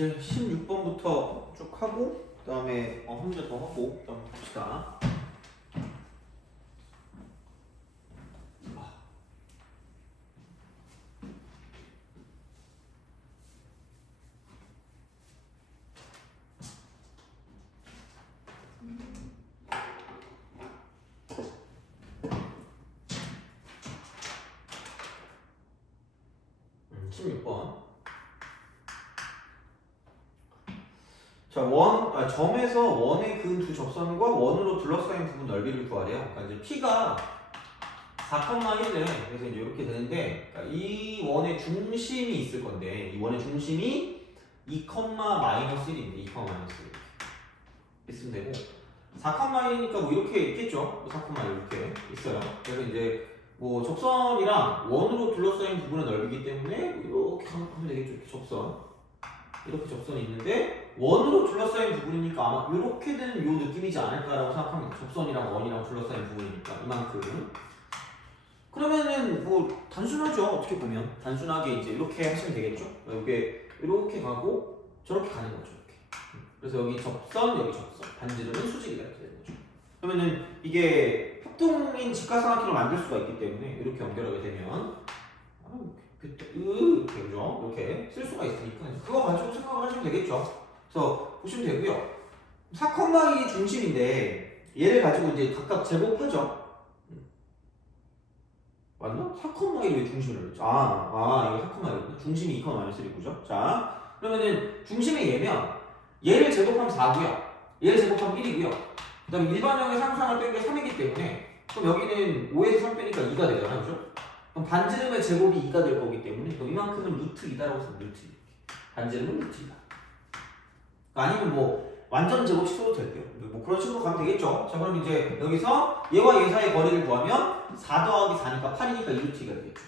이제 16번부터 쭉 하고 그 다음에 한 문제 더 하고 그 다음에 봅시다. 음, 16번. 자, 점에서 원에 그은 두 접선과 원으로 둘러싸인 부분 넓이를 구하래요. 그러니까 이제 P가 4,1래. 그래서 이제 이렇게 되는데, 그러니까 이 원의 중심이 있을 건데, 이 원의 중심이 2,-1입니다. 2,-1. 있으면 되고, 4,1이니까 뭐 이렇게 있겠죠? 4,1 이렇게 있어요. 그래서 이제 뭐 접선이랑 원으로 둘러싸인 부분의 넓이기 때문에 이렇게 하면 되겠죠? 이렇게 접선. 이렇게 접선이 있는데 원으로 둘러싸인 부분이니까 아마 이렇게 되는 요 느낌이지 않을까라고 생각합니다. 접선이랑 원이랑 둘러싸인 부분이니까 이만큼. 그러면은 뭐 단순하죠. 어떻게 보면 단순하게 이제 이렇게 하시면 되겠죠. 이게 이렇게 가고 저렇게 가는 거죠. 이렇게. 그래서 여기 접선, 여기 접선, 반지름은 수직이다 이렇게 되는 거죠. 그러면은 이게 협동인 직각삼각형을 만들 수가 있기 때문에 이렇게 연결하게 되면 이렇게 그죠? 이렇게 쓸 수가 있으니까 그거 가지고 생각을 하시면 되겠죠. 그래서 보시면 되고요. 4,2이 중심인데 얘를 가지고 이제 각각 제곱하죠. 맞나? 4,2이 왜 중심을 했죠? 이거 4,2 중심이 2,-1이고죠. 자, 그러면은 중심이 얘면 얘를 제곱하면 4고요. 얘를 제곱하면 1이고요. 그 다음에 일반형의 상수항을 빼는 게 3이기 때문에 그럼 여기는 5에서 3 빼니까 2가 되잖아요. 그죠? 그럼 반지름의 제곱이 2가 될 거기 때문에 그럼 이만큼은 루트 2다라고 쓰면 루트 2. 반지름은 루트 2다. 아니면 뭐 완전 제곱씩 써도 될게요. 뭐 그런 식으로 가면 되겠죠. 자, 그럼 이제 여기서 얘와 얘 사이의 거리를 구하면 4 더하기 4니까 8이니까 2루트 2가 되겠죠.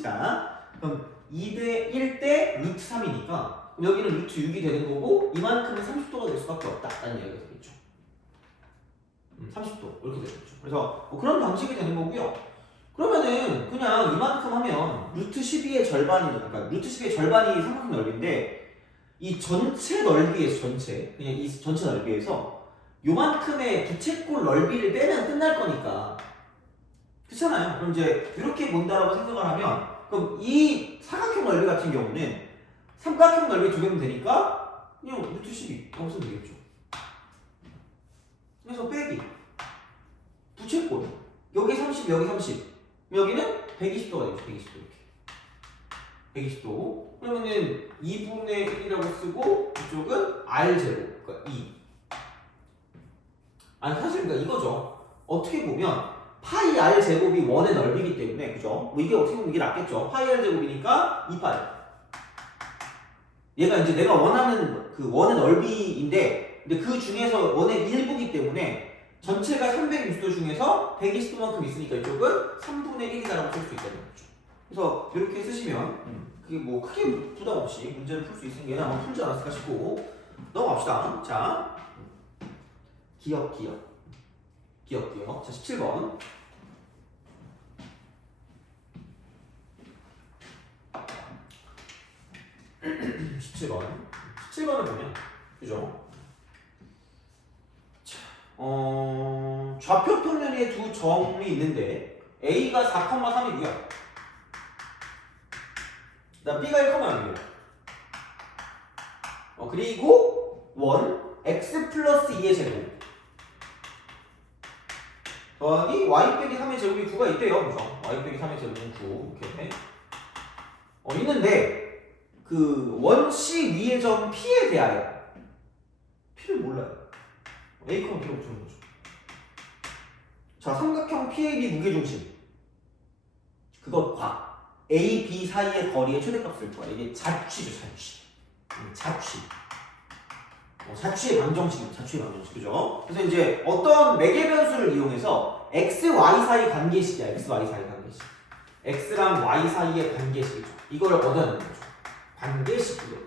자, 그럼 2대 1대 루트 3이니까 여기는 루트 6이 되는 거고 이만큼은 30도가 될 수밖에 없다라는 이야기가 되겠죠. 30도 이렇게 되겠죠. 그래서 뭐 그런 방식이 되는 거고요. 그러면은 그냥 이만큼 하면 루트 12의 절반이니까 그러니까 루트 12의 절반이 삼각형 넓이인데 이 전체 넓이에서 그냥 이 전체 넓이에서 요만큼의 부채꼴 넓이를 빼면 끝날 거니까 그렇잖아요. 그럼 이제 이렇게 본다라고 생각을 하면 그럼 이 사각형 넓이 같은 경우는 삼각형 넓이 두 개면 되니까 그냥 루트 12라고 쓰면 되겠죠. 그래서 빼기 부채꼴 여기 30 여기 30 여기는 120도가 되겠죠. 120도 이렇게 120도 그러면은 2분의 1이라고 쓰고 이쪽은 R제곱 그러니까 2 아니 사실 그러니까 이거죠. 어떻게 보면 파이 R제곱이 원의 넓이기 때문에 그죠? 뭐 이게 어떻게 보면 이게 낫겠죠. 파이 R제곱이니까 2파이 얘가 이제 내가 원하는 그 원의 넓이인데 근데 그 중에서 원의 일부기 때문에 전체가 360도 중에서 120도만큼 있으니까 이쪽은 3분의 1이다라고 쓸 수 있다는 거죠. 그래서 이렇게 쓰시면 그게 뭐 크게 부담 없이 문제를 풀 수 있으니까 얘는 아마 풀지 않았을까 싶고 넘어갑시다. 자, 기억. 자, 17번. (17번은) 보면 그죠? 좌표 평면의 두 점이 있는데 A가 4,3이고요. 그다음 B가 1,0이고요. 그리고 원 x 플러스 2의 제곱 더하기 y 빼기 3의 제곱이 9가 있대요. 그죠? y 빼기 3의 제곱은 9 이렇게 있는데 그 원C 위의 점 P에 대하여 P를 몰라요. A, B가 없는 거죠. 자, 삼각형 PAB 무게중심 그것과 A, B 사이의 거리의 최대값을 구하. 이게 자취죠. 자취의 방정식입니다. 그죠? 그래서 이제 어떤 매개 변수를 이용해서 x, y 사이 관계식이야. x랑 y 사이의 관계식이죠. 이걸 얻어내는 거죠. 관계식이요.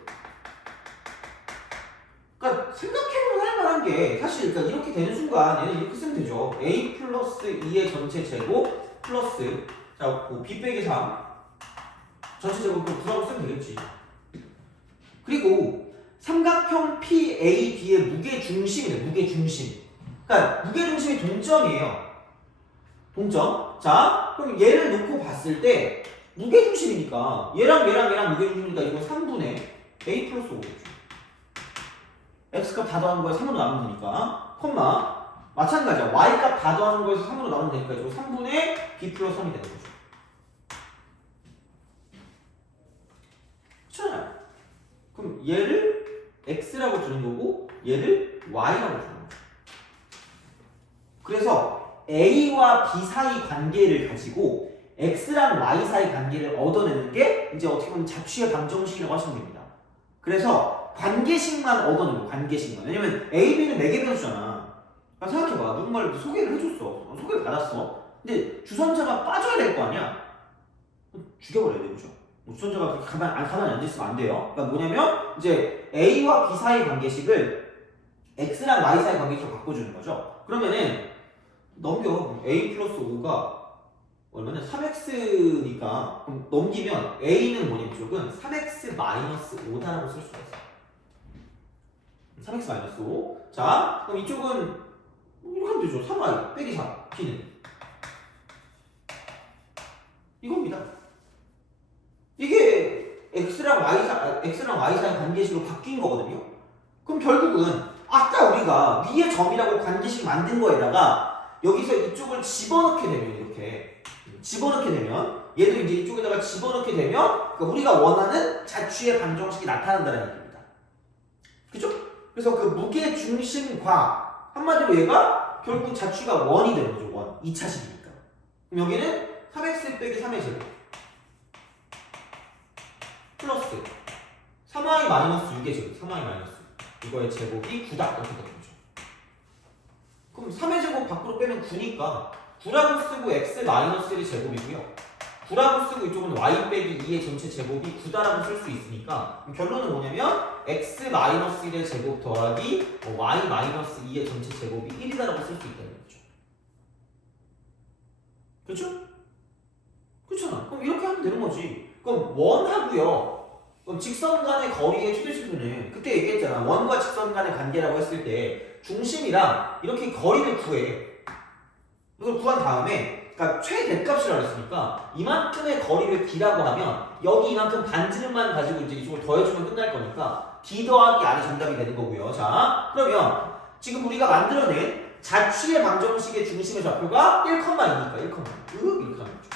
그러니까 생각해보면 할만한 게 사실 그러니까 이렇게 되는 순간 얘는 이렇게 쓰면 되죠. a 플러스 2의 전체 제곱 플러스 자, b 빼기 3 전체 제곱으로 9라고 쓰면 되겠지. 그리고 삼각형 PAB의 무게중심이네. 무게중심. 그러니까 무게중심이 동점이에요. 동점. 자, 그럼 얘를 놓고 봤을 때 무게중심이니까 얘랑 무게중심이니까 이거 3분의 A 플러스 5겠죠. X값 다 더하는 거에 3으로 나누면 되니까 콤마 마찬가지야. Y값 다 더하는 거에서 3으로 나누면 되니까 이거 3분의 B 플러스 3이 되는 거죠. 그렇잖아요. 그럼 얘를 X라고 주는 거고 얘를 Y라고 주는 거죠. 그래서 A와 B 사이 관계를 가지고 X랑 Y 사이 관계를 얻어내는 게 이제 어떻게 보면 자취의 방정식이라고 하시면 됩니다. 그래서 관계식만 얻어내는 거예요. 관계식만. 왜냐면 A, B는 4개 변수잖아. 그러니까 생각해봐. 누군가를 소개를 해줬어. 소개를 받았어. 근데 주선자가 빠져야 될 거 아니야? 죽여버려야 되죠. 주선자가 그렇게 가만히 앉아있으면 안 돼요. 그러니까 뭐냐면 이제 A와 B 사이 관계식을 X랑 Y 사이 관계식으로 바꿔주는 거죠. 그러면은 넘겨. A 플러스 5가 얼마냐? 3x니까 그럼 넘기면 A는 뭐냐? 이쪽은 3x 마이너스 5다라고 쓸 수가 있어. 3x 마이너스 5. 자, 그럼 이쪽은 이렇게 하면 되죠. 3y 빼기 4. B는 이겁니다. 이게 X랑 Y 사이 관계식으로 바뀐 거거든요. 그럼 결국은 아까 우리가 위의 점이라고 관계식 만든 거에다가 여기서 이쪽을 집어넣게 되면 이렇게 집어넣게 되면 얘도 이제 이쪽에다가 집어넣게 되면 그러니까 우리가 원하는 자취의 방정식이 나타난다는 얘기입니다. 그죠? 그래서 그 무게 중심과 한마디로 얘가 결국 자취가 원이 되는 거죠. 원. 2차식이니까. 그럼 여기는 3x 빼기 3의 제곱 플러스 3y 마이너스 6의 제곱 3y 마이너스 이거의 제곱이 9다 이렇게 되는 거죠. 그럼 3의 제곱 밖으로 빼면 9니까 9라고 쓰고 x 마이너스 1의 제곱이고요. 9라고 쓰고 이쪽은 y 빼기 2의 전체 제곱이 9다라고 쓸 수 있으니까 결론은 뭐냐면 x 마이너스 1의 제곱 더하기 y 마이너스 2의 전체 제곱이 1이다라고 쓸 수 있다는 거죠. 그렇죠? 그렇잖아. 그럼 이렇게 하면 되는 거지. 그럼 원하고요. 그럼 직선 간의 거리의 최대치수는 그때 얘기했잖아. 원과 직선 간의 관계라고 했을 때 중심이랑 이렇게 거리를 구해. 이걸 구한 다음에 그러니까 최대값이라고 했으니까 이만큼의 거리를 D라고 하면 여기 이만큼 반지름만 가지고 이제 이쪽을 더해주면 끝날 거니까 D 더하기 R이 정답이 되는 거고요. 자, 그러면 지금 우리가 만들어낸 자취의 방정식의 중심의 좌표가 1,2니까 1,2 이렇게 하는 거죠.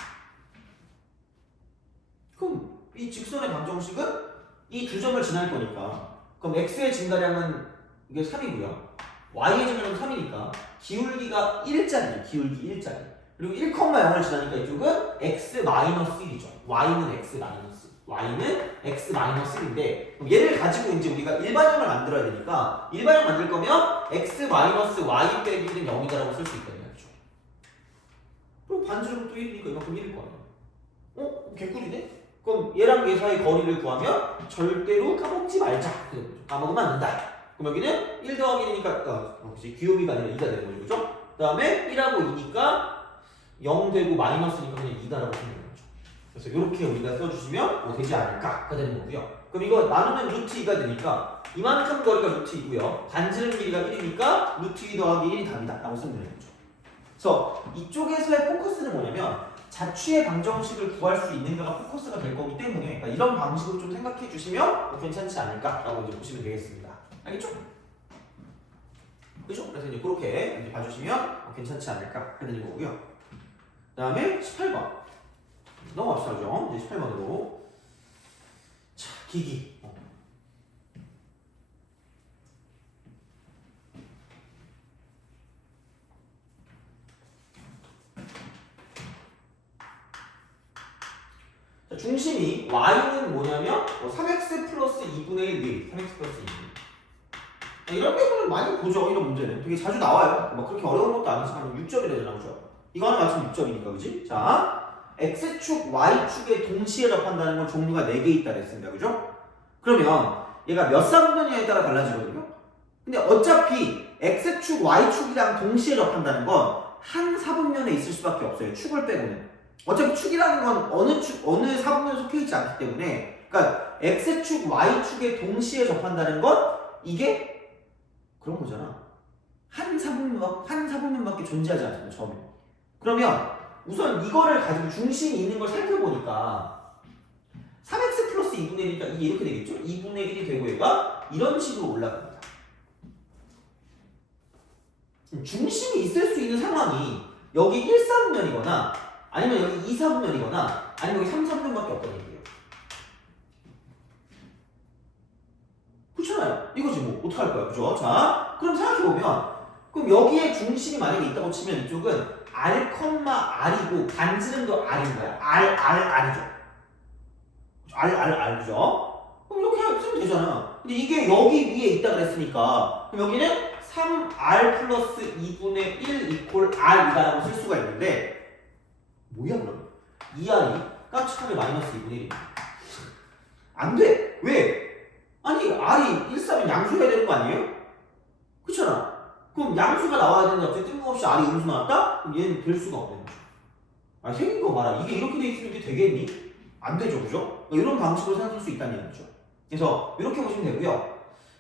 그럼 이 직선의 방정식은 이 두 점을 지날 거니까 그럼 x의 증가량은 이게 3이고요. y의 증가량은 3이니까 기울기가 1짜리 기울기 1짜리 그리고 1,0을 지나니까 이쪽은 x-1이죠. y는 x-1인데 그럼 얘를 가지고 이제 우리가 일반형을 만들어야 되니까 일반형 만들 거면 x-y 빼기 1은 0이다라고 쓸 수 있다는 거죠. 그리고 반지름은 또 1이니까 이만큼 1일 거 아니야. 개꿀이네? 그럼 얘랑 얘 사이 거리를 구하면 절대로 까먹지 말자. 까먹으면 안 된다. 그럼 여기는 1 더하기 1이니까 귀요미가 아니라 2가 되는 거죠. 그죠? 그 다음에 1하고 2니까 0 되고 마이너스니까 그냥 2다라고 쓰는 거죠. 그래서 이렇게 우리가 써주시면 되지 않을까가 되는 거고요. 그럼 이거 나누면 루트 2가 되니까 이만큼 거리가 루트 2고요. 반지름 길이가 1이니까 루트 2 더하기 1이 답이다 라고 쓰면 되는 거죠. 그래서 이쪽에서의 포커스는 뭐냐면 자취의 방정식을 구할 수 있는가가 포커스가 될 거기 때문에 그러니까 이런 방식으로 좀 생각해 주시면 괜찮지 않을까라고 이제 보시면 되겠습니다. 알겠죠? 그죠? 그래서 이제 그렇게 이제 봐주시면 괜찮지 않을까 하는 거고요. 그 다음에 18번 넘어갑시다. 그죠? 이제 18번으로 자, 기기 중심이 y는 뭐냐면 3x 플러스 2분의 1 3x 플러스 2 이런 경우는 많이 보죠. 이런 문제는 되게 자주 나와요. 막 그렇게 어려운 것도 아니지만 6점이 되잖아. 그죠? 이거 하나 맞추면 6점이니까 그지? 자, x축, y축에 동시에 접한다는 건 종류가 4개 있다 그랬습니다. 그죠? 그러면 얘가 몇 사분면에 따라 달라지거든요. 근데 어차피 x축, y축이랑 동시에 접한다는 건 한 사분면에 있을 수밖에 없어요. 축을 빼고는. 어차피 축이라는 건 어느 사분면에 속해 있지 않기 때문에 그러니까 x축, y축에 동시에 접한다는 건 이게 그런 거잖아. 한 사분면밖에 존재하지 않습니다. 처음에. 그러면 우선 이거를 가지고 중심이 있는 걸 살펴보니까 3x 플러스 2분의 1이니까 이게 이렇게 되겠죠? 2분의 1이 되고 얘가 이런 식으로 올라갑니다. 중심이 있을 수 있는 상황이 여기 1, 4분면이거나 아니면 여기 2, 4분면이거나 아니면 여기 3, 4분면밖에 없다는 얘기예요. 그렇잖아요. 이거지 뭐 어떡할 거야. 그죠? 자, 그럼 생각해보면 그럼 여기에 중심이 만약에 있다고 치면 이쪽은 R, R이고 반지름도 R인 거야. R이죠. R, 그죠? 그럼 이렇게 쓰면 되잖아. 근데 이게 여기 위에 있다 그랬으니까 그럼 여기는 3R 플러스 2분의 1 이퀄 R이다라고 쓸 수가 있는데 뭐야 그럼? 2R이 깜찍하게 마이너스 2분의 1이야. 안 돼. 왜? 아니 R이 1, 3은 양수해야 되는 거 아니에요? 그렇잖아. 그럼 양수가 나와야 되는데 갑자기 뜬금없이 R이 음수 나왔다? 그럼 얘는 될 수가 없는 거죠. 아니 생긴 거 봐라. 이게 이렇게 돼 있으면 이게 되겠니? 안 되죠. 그죠? 이런 방식으로 생각할 수 있다는 얘기죠. 그래서 이렇게 보시면 되고요.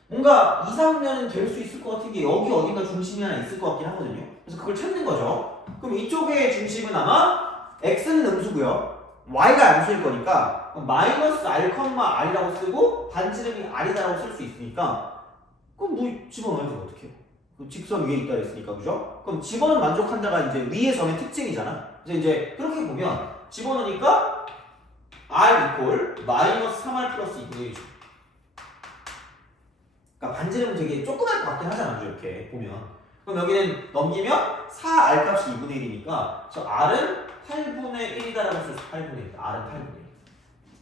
뭔가 2, 3면은 될 수 있을 것 같은 게 여기 어딘가 중심이 하나 있을 것 같긴 하거든요. 그래서 그걸 찾는 거죠. 그럼 이쪽의 중심은 아마 x는 음수고요. y가 양수일 거니까 마이너스 r, r이라고 쓰고 반지름이 r이다라고 쓸 수 있으니까 그럼 뭐 집어넣어야지 어떻게 해요? 직선 위에 있다 그랬으니까 그죠? 그럼 집어는 만족한다가 이제 위의 점의 특징이잖아. 그래서 이제 그렇게 보면 집어넣으니까 r 이퀄 마이너스 3r 플러스 2분의 1이죠. 그러니까 반지름은 되게 조그만 것 같긴 하잖아. 이렇게 보면. 그럼 여기는 넘기면 4r 값이 2분의 1이니까 저 r은 8분의 1이다라고 쓸 수 있어요. 8분의 1. r은 8분의 1.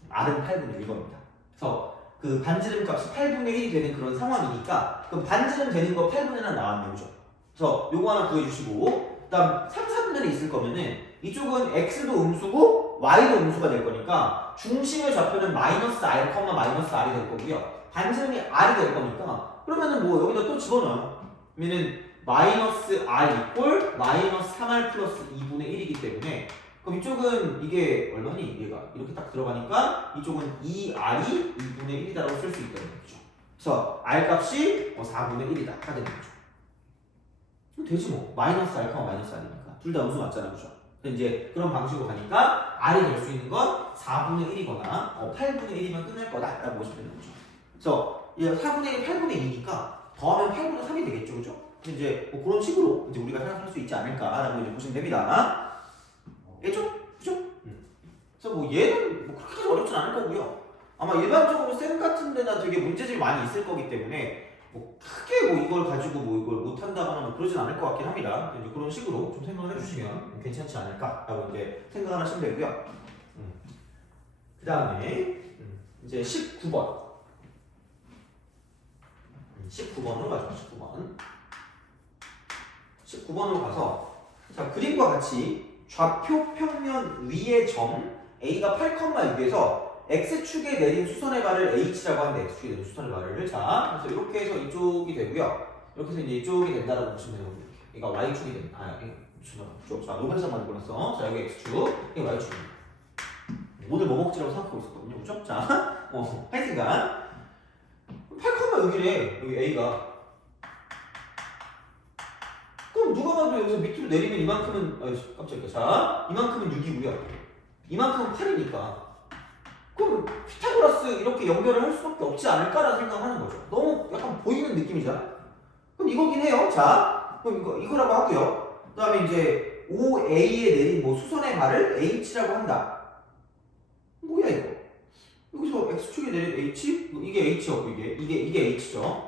r은 8분의 1 이겁니다. 그래서 그 반지름 값이 8분의 1이 되는 그런 상황이니까 그럼 반지름 되는 거 8분의 1 나왔네요. 그죠? 그래서 요거 하나 구해주시고 그 다음 3, 4분의 1이 있을 거면은 이쪽은 x도 음수고 y도 음수가 될 거니까 중심의 좌표는 마이너스 r, 마이너스 r이 될 거고요. 반지름이 r이 될 거니까 그러면은 뭐 여기다 또 집어넣어요. 그러면은 마이너스 r 이퀄 마이너스 3r 플러스 2분의 1이기 때문에 그럼 이쪽은 이게 얼마니? 얘가 이렇게 딱 들어가니까 이쪽은 2r이 2분의 1이다라고 쓸 수 있다는 거죠. 그래서 r 값이 4분의 1이다 하게 되는 거죠. 그럼 되지 뭐. 마이너스 r, 마이너스 r이니까 둘 다 음수 맞잖아. 그죠? 이제 그런 방식으로 가니까 r이 될 수 있는 건 4분의 1이거나 8분의 1이면 끝날 거다라고 보시면 되는 거죠. 그래서 4분의 1이 8분의 2니까 더하면 8분의 3이 되겠죠. 그죠? 이제 뭐 그런 식으로 이제 우리가 생각할 수 있지 않을까라고 이제 보시면 됩니다. 예죠? 그죠? 그래서 뭐 얘는 뭐 그렇게 어렵진 않을 거고요. 아마 일반적으로 쌤 같은 데나 되게 문제집이 많이 있을 거기 때문에 뭐 크게 뭐 이걸 가지고 뭐 이걸 못한다거나 뭐 그러진 않을 것 같긴 합니다. 이제 그런 식으로 좀 생각을 해주시면 괜찮지 않을까라고 이제 생각을 하시면 되고요. 그 다음에 이제 19번. 19번으로 가죠. 19번으로 가서 자 그림과 같이 좌표 평면 위의 점 A가 8,6에서 X축에 내린 수선의 발을 H라고 하는데 X축에 내린 수선의 발을 자 그래서 이렇게 해서 이쪽이 되고요. 이렇게 해서 이제 이쪽이 된다라고 보시면 돼요. 얘가 Y축이 된다. 자 노벨상만 골랐어. 자 여기 X축, 이게 Y축입니다. 오늘 뭐 먹지라고 생각하고 있었거든요. 그죠? 자 하여튼간 8,6이래 여기 A가. 그럼 누가 봐도 여기서 밑으로 내리면 이만큼은 아이씨 깜짝이야. 자 이만큼은 6이고요. 이만큼은 8이니까 그럼 피타고라스 이렇게 연결을 할 수밖에 없지 않을까라는 생각을 하는 거죠. 너무 약간 보이는 느낌이잖아. 그럼 이거긴 해요. 자 그럼 이거라고 하고요. 그 다음에 이제 OA에 내린 뭐 수선의 발을 H라고 한다. 뭐야 이거? 여기서 X축에 내린 H? 이게 H였고 이게 H죠.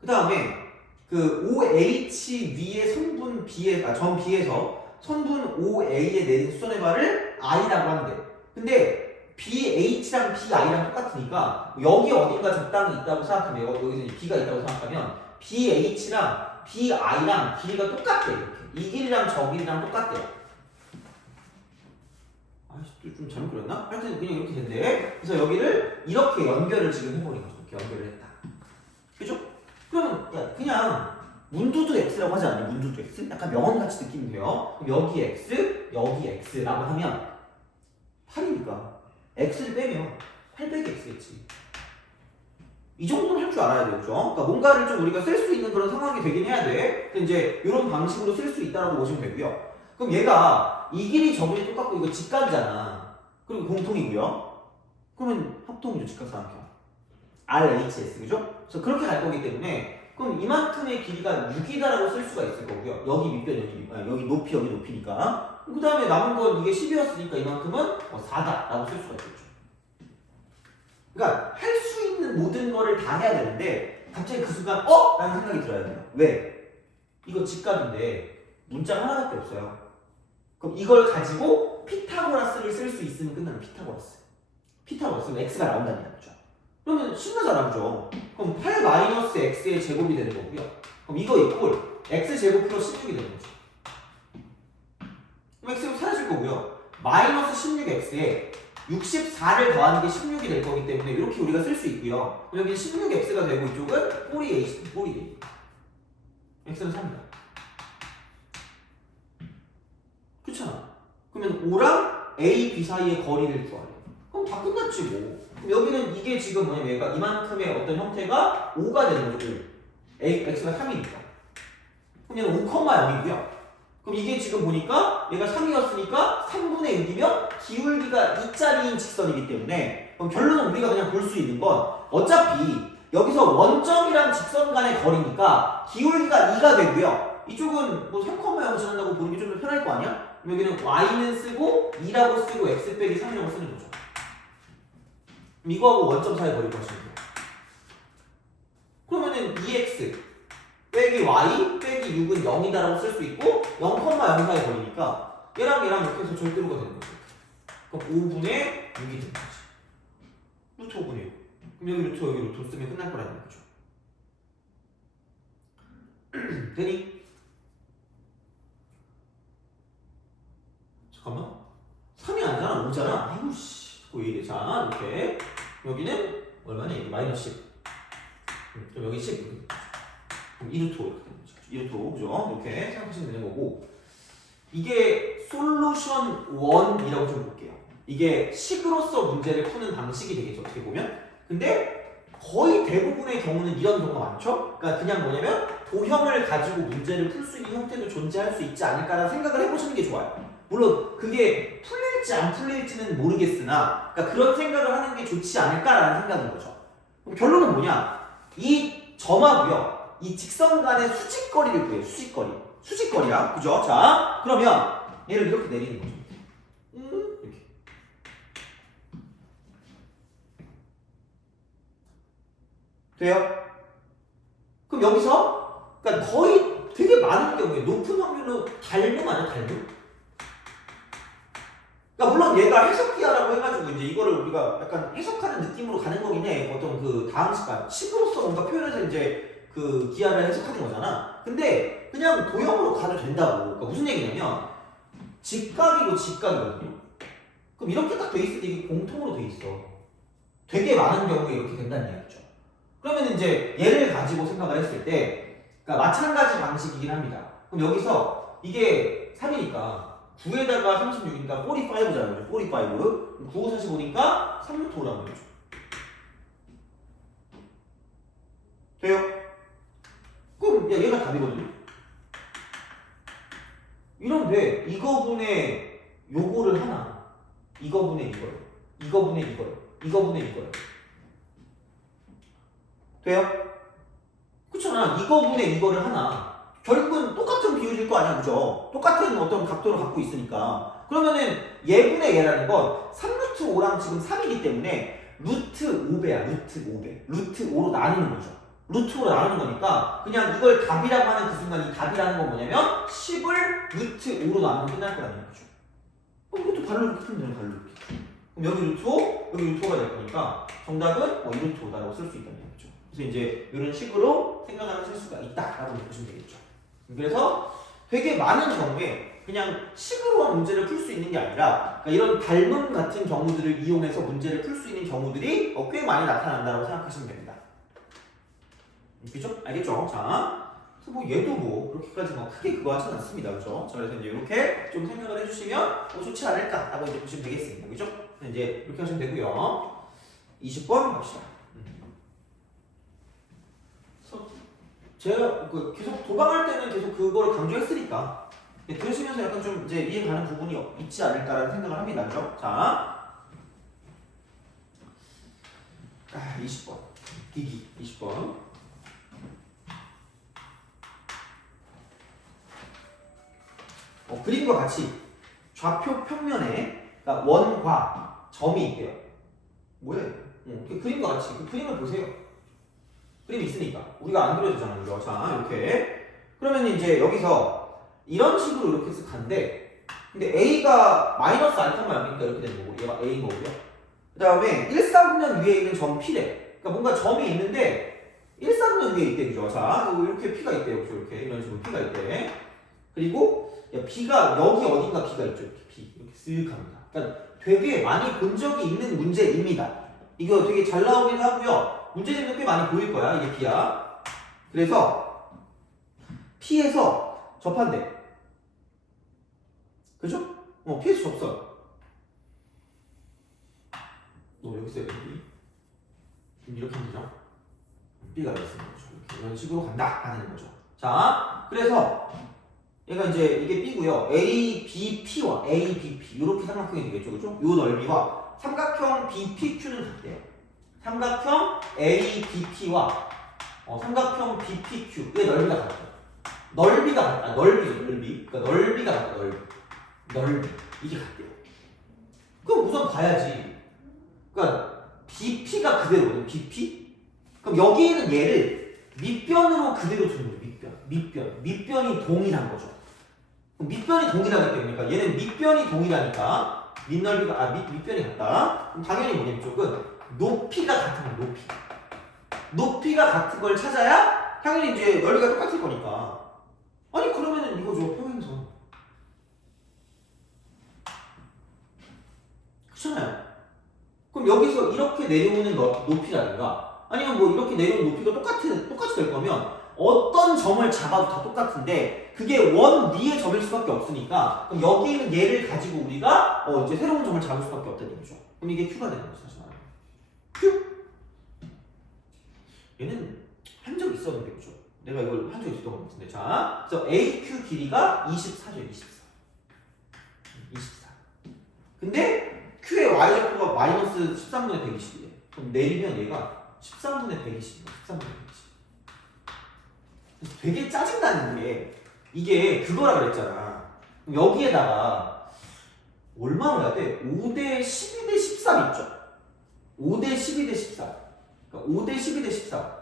그 다음에 그 OH 위에 선분 B에 점 B에서 선분 OA에 내린 수선의 발을 I라고 한대. 근데 BH랑 BI랑 똑같으니까 여기 어딘가 적당히 있다고 생각하면 여기서 이제 B가 있다고 생각하면 BH랑 BI랑 길이가 똑같대. 이렇게 이 길이랑 저 길이랑 똑같대. 아이씨 좀 잘못 그렸나? 하여튼 그냥 이렇게 된대. 그래서 여기를 이렇게 연결을 지금 해버린 거죠. 이렇게 연결을 했다. 그죠? 그러면 그냥 문두두 X라고 하지 않아요? 문두두 X? 약간 명언같이 느끼면 돼요. 그럼 여기 X, 여기 X라고 하면 8이니까 X를 빼면 800이 x겠지. 이 정도는 할 줄 알아야 되죠. 그러니까 뭔가를 좀 우리가 쓸 수 있는 그런 상황이 되긴 해야 돼. 근데 이제 이런 방식으로 쓸 수 있다라고 보시면 되고요. 그럼 얘가 이 길이 저 길이 똑같고 이거 직각이잖아. 그리고 공통이고요. 그러면 합동이죠. 직각삼각형. RHS 그죠? 그래서 그렇게 갈 거기 때문에 그럼 이만큼의 길이가 6이다라고 쓸 수가 있을 거고요. 여기 밑변 여기 높이 여기 높이니까. 그 다음에 남은 건 이게 10이었으니까 이만큼은 4다라고 쓸 수가 있겠죠. 그러니까 할 수 있는 모든 거를 다 해야 되는데 갑자기 그 순간 라는 생각이 들어야 돼요. 왜? 이거 직각인데 문자가 하나밖에 없어요. 그럼 이걸 가지고 피타고라스를 쓸 수 있으면 끝나는 피타고라스. 피타고라스는 x가 나온다는 얘기죠. 그러면 신나잖아, 그죠? 그럼 8-x의 제곱이 되는 거고요. 그럼 이거 이꼴 x제곱 플러스 16이 되는 거죠. 그럼 x제곱 사라질 거고요. 마이너스 16x에 64를 더하는 게 16이 될 거기 때문에 이렇게 우리가 쓸 수 있고요. 여기 16x가 되고 이쪽은 4a. x는 3이다. 그렇잖아. 그러면 5랑 a, b 사이의 거리를 구하래. 그럼 다 끝났지 뭐. 그럼 여기는 이게 지금 뭐냐면 얘가 이만큼의 어떤 형태가 5가 되는 거죠. x가 3이니까. 그럼 얘는 5,0이고요. 그럼 이게 지금 보니까 얘가 3이었으니까 3분의 6이면 기울기가 2짜리인 직선이기 때문에 그럼 결론은 우리가 그냥 볼 수 있는 건 어차피 여기서 원점이랑 직선 간의 거리니까 기울기가 2가 되고요. 이쪽은 뭐 3,0 지난다고 보는 게 좀 더 편할 거 아니야? 그럼 여기는 y는 쓰고 2라고 쓰고 x 빼기 3이라고 쓰는 거죠. 그럼 이거하고 원점 사이 거리 구하시면 돼요. 그러면은 2x 빼기 y 빼기 6은 0이다라고 쓸 수 있고 0,0 사이 거리니까 얘랑 이렇게 해서 절대로가 되는 거죠. 그럼 5분의 6이 되는 거지. 루트 5분의 6. 그럼 여기 루트 여기 루트 쓰면 끝날 거라는 거죠. 되니? 잠깐만. 3이 아니잖아. 5잖아. 아이고 씨. 왜 이래. 자 이렇게 여기는 얼마냐? 마이너스 10. 그럼 여기 10. 그럼 2루트 5 이렇게 되는 거죠. 2루트 5 그죠? 이렇게 생각하시면 되는 거고 이게 솔루션 1이라고 좀 볼게요. 이게 식으로서 문제를 푸는 방식이 되겠죠. 어떻게 보면. 근데 거의 대부분의 경우는 이런 경우가 많죠. 그러니까 그냥 뭐냐면 도형을 가지고 문제를 풀 수 있는 형태도 존재할 수 있지 않을까라는 생각을 해보시는 게 좋아요. 물론 그게 풀릴지 안 풀릴지는 모르겠으나 그러니까 그런 생각을 하는 게 좋지 않을까라는 생각인 거죠. 그럼 결론은 뭐냐? 이 점하고요. 이 직선 간의 수직거리를 구해요. 수직거리야. 그죠? 자, 그러면 얘를 이렇게 내리는 거죠. 이렇게. 돼요? 그럼 여기서 그러니까 거의 되게 많은 경우에 높은 확률로 닮음 아니야, 닮음? 그러니까 물론 얘가 해석기하라고 해가지고 이제 이거를 우리가 약간 해석하는 느낌으로 가는 거긴 해. 어떤 그 다항식과 식으로서 뭔가 표현해서 이제 그 기하를 해석하는 거잖아. 근데 그냥 도형으로 가도 된다고. 그러니까 무슨 얘기냐면 직각이고 직각이거든요. 그럼 이렇게 딱 돼 있을 때 이게 공통으로 돼 있어. 되게 많은 경우에 이렇게 된다는 얘기죠. 그러면 이제 얘를 가지고 생각을 했을 때 그러니까 마찬가지 방식이긴 합니다. 그럼 여기서 이게 3이니까 9에다가 36이니까 45잖아요. 45. 9, 5, 45니까 3루트 5라는 거죠. 돼요? 그럼 야, 얘가 답이거든요. 이러면 돼. 이거분의 요거를 하나. 이거분의 이거요. 이거분의 이거요. 이거분의 이거요. 돼요? 그렇잖아. 이거분의 이거를 하나. 결국은 똑같은 비율일 거 아니야, 그죠? 똑같은 어떤 각도를 갖고 있으니까. 그러면은 얘분의 얘라는 건 3루트 5랑 지금 3이기 때문에 루트 5배야, 루트 5배. 루트 5로 나누는 거죠. 루트 5로 나누는 거니까 그냥 이걸 답이라고 하는 그 순간 이 답이라는 건 뭐냐면 10을 루트 5로 나누면 끝날 거라는 거죠. 그럼 이것도 발로 이렇게 풀면 되는 발로 이렇게. 그럼 여기 루트 5, 여기 루트 5가 될 거니까 정답은 2루트 5다라고 쓸 수 있다는 거죠. 그래서 이제 이런 식으로 생각하면 쓸 수가 있다라고 보시면 되겠죠. 그래서 되게 많은 경우에 그냥 식으로 문제를 풀 수 있는 게 아니라 그러니까 이런 닮음 같은 경우들을 이용해서 문제를 풀 수 있는 경우들이 꽤 많이 나타난다고 생각하시면 됩니다. 그죠? 알겠죠? 자, 그래서 뭐 얘도 뭐 그렇게까지 뭐 크게 그거 하진 않습니다. 그죠? 자, 그래서 이제 이렇게 좀 생각을 해주시면 좋지 않을까라고 이제 보시면 되겠습니다. 그죠? 이제 이렇게 하시면 되고요. 20번 갑시다. 제가 계속 도방할 때는 계속 그걸 강조했으니까 들으시면서 약간 좀 이제 이해가는 부분이 있지 않을까라는 생각을 합니다. 그죠? 자, 20번 기기 20번. 그림과 같이 좌표 평면에 그러니까 원과 점이 있대요. 뭐야? 그 그림과 같이 그 그림을 보세요. 그림이 있으니까 우리가 안 그려도 되잖아요. 그죠? 자, 이렇게 그러면 이제 여기서 이런 식으로 이렇게 쓱 간대. 근데 a가 마이너스 알파만 여기니까 이렇게 되는 거고 얘가 a인 거고요. 그 다음에 1사분면 위에 있는 점 p래. 그러니까 뭔가 점이 있는데 1사분면 위에 있대. 그죠? 자, 이렇게 p가 있대요. 그죠? 이렇게 이런 식으로 p가 있대. 그리고 b가 여기 어딘가 b가 있죠. 이렇게 b 이렇게 쓱 합니다. 그러니까 되게 많이 본 적이 있는 문제입니다. 이거 되게 잘 나오긴 하고요. 문제집도 꽤 많이 보일 거야. 이게 b야. 그래서 p에서 접한대. 그죠? p에서 접선. 여기 있어요. 이렇게 하면 되죠. b가 여기 있는 거죠. 이렇게 이런 식으로 간다 하는 거죠. 자, 그래서 얘가 이제 이게 b고요. ABP와 ABP 이렇게 삼각형이 되겠죠, 그죠? 요 넓이와 삼각형 BPQ는 같대요. 삼각형 ABP와 삼각형 BPQ의 넓이가 같대요. 넓이가 같다. 넓이죠, 넓이. 그러니까 넓이가 같다. 넓이 이게 같대요. 그럼 우선 봐야지. 그러니까 BP가 그대로거든. BP. 그럼 여기 있는 얘를 밑변으로 그대로 두는 거예요. 밑변이 동일한 거죠. 밑변이 동일하기 때문에 그러니까 얘는 밑변이 동일하니까 밑넓이가 밑변이 같다. 그럼 당연히 뭐냐 이쪽은 높이가 같은 거예요. 높이가 같은 걸 찾아야 당연히 이제 넓이가 똑같을 거니까. 아니 그러면은 이거죠. 평행선. 그렇잖아요. 그럼 여기서 이렇게 내려오는 높이라든가 아니면 뭐 이렇게 내려오는 높이가 똑같이 될 거면 어떤 점을 잡아도 다 똑같은데 그게 원 위의 점일 수밖에 없으니까 그럼 여기 있는 얘를 가지고 우리가 이제 새로운 점을 잡을 수밖에 없다는 거죠. 그럼 이게 Q가 되는 거죠. 사실 말하면. Q? 얘는 한 적 있었는데 그죠? 내가 이걸 한 적 있었던 것 같은데 자, 그래서 AQ 길이가 24죠. 24. 근데 Q의 Y좌표가 마이너스 13분의 120이래. 그럼 내리면 얘가 13분의 120이야. 13분의 120. 되게 짜증나는 게 이게 그거라 그랬잖아. 여기에다가 얼마로 해야 돼? 5대 12대 13 있죠? 5대 12대 13. 그러니까 5대 12대 13.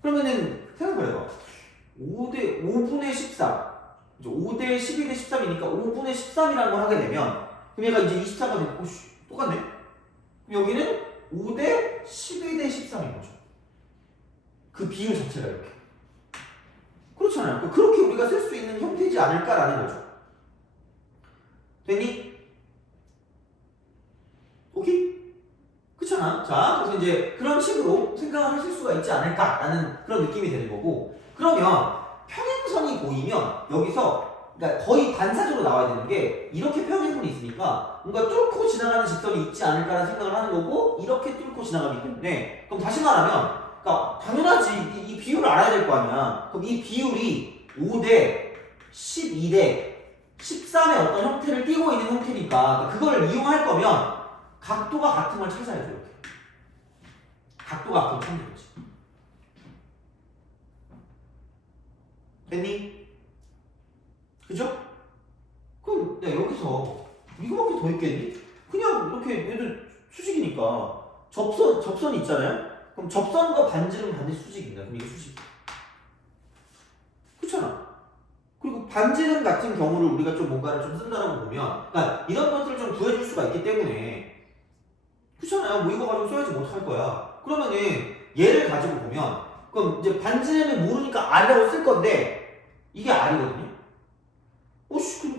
그러면은 생각해봐. 5분의 13. 5대 12대 13이니까 5분의 13이라는 걸 하게 되면 그럼 얘가 이제 24가 되고 똑같네? 그럼 여기는 5대 12대 13인 거죠. 그 비율 자체가 이렇게. 그렇잖아요. 그렇게 우리가 쓸 수 있는 형태지 않을까라는 거죠. 됐니? 오케이? 그렇잖아. 자, 그래서 이제 그런 식으로 생각을 하실 수가 있지 않을까라는 그런 느낌이 되는 거고 그러면 평행선이 보이면 여기서 그러니까 거의 반사적으로 나와야 되는 게 이렇게 평행선이 있으니까 뭔가 뚫고 지나가는 직선이 있지 않을까라는 생각을 하는 거고 이렇게 뚫고 지나가기 때문에 그럼 다시 말하면 그러니까 당연하지 이 비율을 알아야 될 거 아니야. 그럼 이 비율이 5대 12대 13의 어떤 형태를 띠고 있는 형태니까 그걸 이용할 거면 각도가 같은 걸 찾아야죠. 이렇게 각도가 같은 걸 찾는 거지. 됐니? 그죠? 그럼 내가 여기서 이거밖에 더 있겠니? 그냥 이렇게 얘들 수직이니까 접선이 있잖아요? 그럼 접선과 반지름 반드시 수직입니다. 그럼 이게 수직. 그렇잖아. 그리고 반지름 같은 경우를 우리가 좀 뭔가를 좀 쓴다라고 보면, 그러니까 이런 것들을 좀 구해줄 수가 있기 때문에, 그렇잖아요. 뭐 이거 가지고 써야지 못할 거야. 그러면은 얘를 가지고 보면, 그럼 이제 반지름을 모르니까 R이라고 쓸 건데 이게 R이거든요.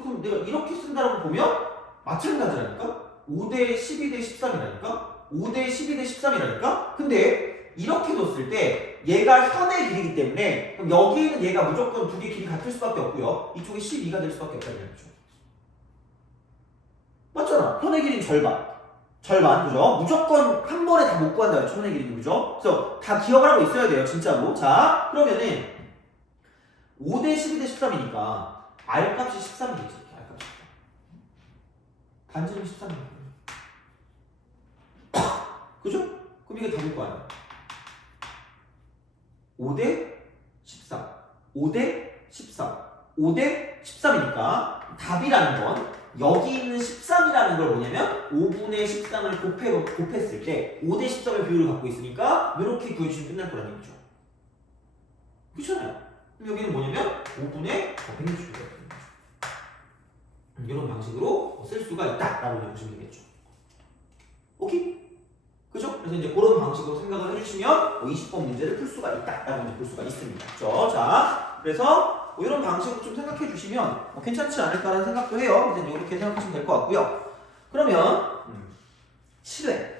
그럼 내가 이렇게 쓴다라고 보면 마찬가지라니까? 5대 12대 13이라니까? 5대 12대 13이라니까? 근데 이렇게 뒀을 때 얘가 현의 길이기 때문에 그럼 여기에는 얘가 무조건 두 개 길이 같을 수밖에 없고요. 이쪽이 12가 될 수밖에 없다는 거죠. 맞잖아. 현의 길이는 절반. 절반, 그죠? 무조건 한 번에 다 못 구한다, 초분의 길이, 그죠? 그래서 다 기억을 하고 있어야 돼요, 진짜로. 자, 그러면은 5대 12대 13이니까 R 값이 13이겠지, 이렇게 R 값이. 반지름 13이니까. 그죠? 그럼 이게 답일 거 아니야. 5대 13, 5대 13, 5대 13이니까 답이라는 건 여기 있는 13이라는 걸 뭐냐면 5분의 13을 곱했을 때 5대 13의 비율을 갖고 있으니까 이렇게 구해주시면 끝날 거라는 얘기죠. 그렇잖아요. 그럼 여기는 뭐냐면 5분의 160이다. 이런 방식으로 쓸 수가 있다라고 보시면 되겠죠. 오케이? 그죠? 그래서 이제 그런 방식으로 생각을 해주시면 20번 문제를 풀 수가 있다라고 볼 수가 있습니다. 그죠? 자, 그래서 이런 방식으로 좀 생각해 주시면 괜찮지 않을까라는 생각도 해요. 그래서 이렇게 생각하시면 될 것 같고요. 그러면 7회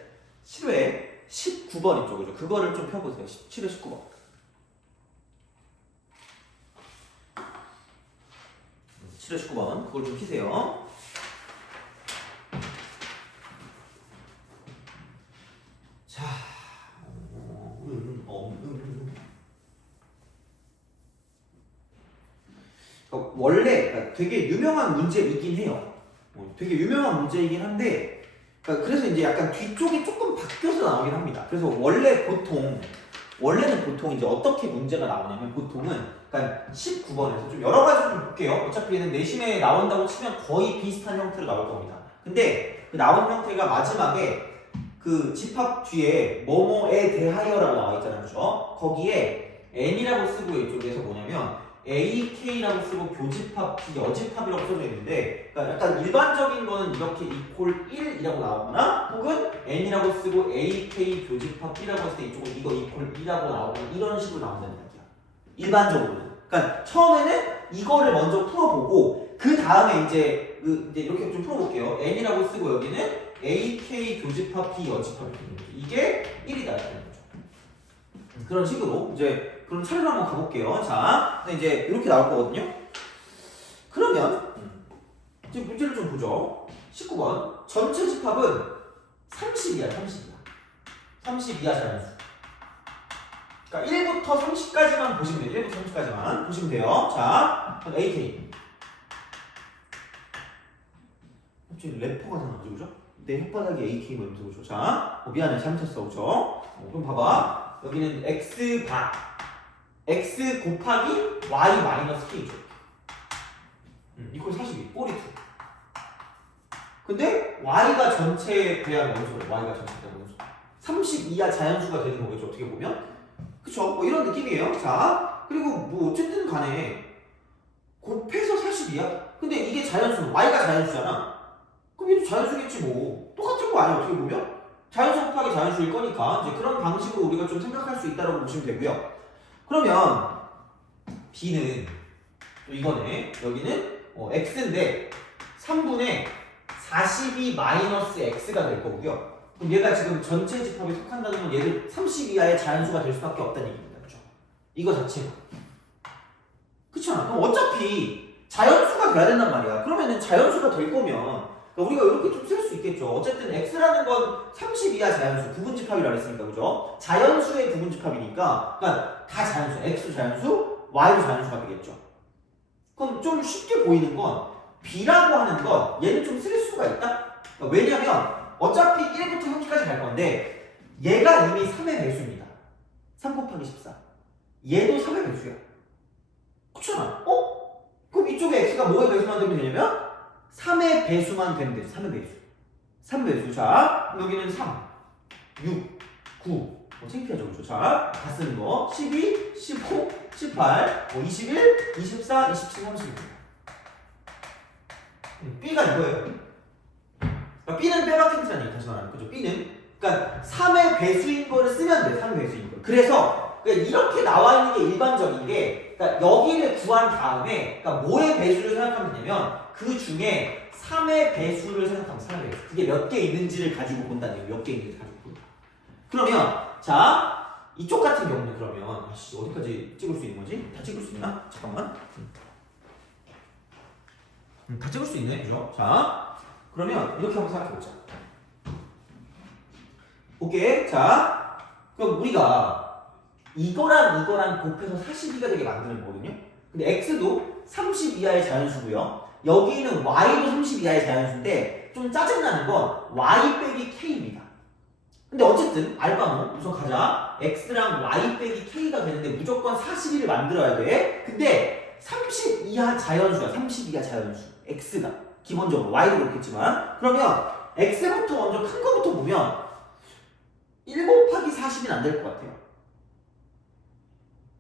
19번 있죠, 그죠? 그거를 좀 펴보세요. 7회 19번. 7회 19번 그걸 좀 피세요. 자, 원래 되게 유명한 문제이긴 해요. 되게 유명한 문제이긴 한데, 그래서 이제 약간 뒤쪽이 조금 바뀌어서 나오긴 합니다. 그래서 원래는 보통 이제 어떻게 문제가 나오냐면 보통은 그러니까 19번에서 좀 여러 가지 좀 볼게요. 어차피 얘는 내신에 나온다고 치면 거의 비슷한 형태로 나올 겁니다. 근데 그 나온 형태가 마지막에 그 집합 뒤에 뭐뭐에 대하여라고 나와 있잖아요, 그죠? 거기에 n이라고 쓰고 이쪽에서 뭐냐면 AK라고 쓰고 교집합, 여집합이라고 써져 있는데, 그러니까 약간 일반적인 거는 이렇게 이퀄 1이라고 나오거나, 혹은 n이라고 쓰고 AK 교집합 B라고 했을 때 이쪽은 이거 이퀄 2라고 나오거나 이런 식으로 나온다는 얘기야. 일반적으로는. 그러니까 처음에는 이거를 먼저 풀어보고 그 다음에 이제 이렇게 좀 풀어볼게요. n이라고 쓰고 여기는 AK 교집합 B 여집합 이게 1이다 이런 거죠. 그런 식으로 이제. 그럼 차례로 한번 가볼게요. 자, 이제 이렇게 나올 거거든요. 그러면 이제 문제를 좀 보죠. 19번 전체 집합은 30이야, 30이야 자연수. 그러니까 1부터 30까지만 보시면 돼요. 1부터 30까지만 보시면 돼요. 자, 그럼 AK. 갑자기 래퍼가 생각나죠, 그죠? 내 혓바닥이 AK 뭐 이러면서 그죠? 자, 미안해, 잘못했어, 그죠? 그럼 봐봐. 여기는 x 곱하기 y 마이너스 k죠. 이퀄 42, 꼬리 2. 근데 y가 전체에 대한 원소래. y가 전체에 대한 원소. 32야 자연수가 되는 거겠죠, 어떻게 보면. 그쵸? 뭐 이런 느낌이에요. 자, 그리고 뭐 어쨌든 간에 곱해서 42야? 근데 이게 자연수, y가 자연수잖아. 그럼 얘도 자연수겠지 뭐. 똑같은 거 아니야, 어떻게 보면? 자연수 곱하기 자연수일 거니까 이제 그런 방식으로 우리가 좀 생각할 수 있다고 보시면 되고요. 그러면 B는 또 이거네. 여기는 x인데 3분의 42 마이너스 x가 될 거고요. 그럼 얘가 지금 전체 집합에 속한다는 건 얘를 30 이하의 자연수가 될 수밖에 없다는 얘기입니다. 그렇죠? 이거 자체가. 그렇잖아. 그럼 어차피 자연수가 돼야 된단 말이야. 그러면은 자연수가 될 거면 우리가 이렇게 좀 쓸 수 있겠죠. 어쨌든 x라는 건 30 이하 자연수, 부분집합이라고 했으니까, 그죠? 자연수의 부분집합이니까, 그러니까 다 자연수, x 자연수, y도 자연수가 되겠죠. 그럼 좀 쉽게 보이는 건 b라고 하는 건 얘는 좀 쓸 수가 있다? 그러니까 왜냐면 어차피 1부터 30까지 갈 건데 얘가 이미 3의 배수입니다. 3 곱하기 14. 얘도 3의 배수야. 그렇잖아. 그럼 이쪽에 x가 뭐의 배수만 되면 되냐면 3의 배수만 되면 되죠. 3의 배수. 3배수. 자, 여기는 3, 6, 9. 창피하죠, 그렇죠? 자, 다 쓰는 거. 12, 15, 18, 21, 24, 27, 30입니다. B가 이거예요. 그러니까 B는 빼박힌트라는 얘기 다시 말하면, 그죠? B는 그러니까 3의 배수인 거를 쓰면 돼. 3의 배수인 거. 그래서 그러니까 이렇게 나와 있는 게 일반적인 게, 그러니까 여기를 구한 다음에, 그러니까 뭐의 배수를 생각하면 되냐면 그 중에 3의 배수를 생각하면 3의 배수. 그게 몇 개 있는지를 가지고 본다는 얘기예요. 몇 개 있는지 가지고 본다. 그러면 자, 이쪽 같은 경우는 그러면 어디까지 찍을 수 있는 거지? 다 찍을 수 있나? 잠깐만. 다 찍을 수 있네, 그죠? 자, 그러면 이렇게 한번 생각해보자. 볼게. 자, 그럼 우리가 이거랑 곱해서 42가 되게 만드는 거거든요. 근데 x도 30 이하의 자연수고요. 여기는 y도 30 이하의 자연수인데 좀 짜증나는 건 y 빼기 k입니다. 근데 어쨌든 알바노 우선 가자. x랑 y 빼기 k가 되는데 무조건 41을 만들어야 돼. 근데 30 이하 자연수야. 30 이하 자연수. x가 기본적으로 y도 그렇겠지만 그러면 x부터 먼저 큰 거부터 보면 1 곱하기 40은 안 될 것 같아요.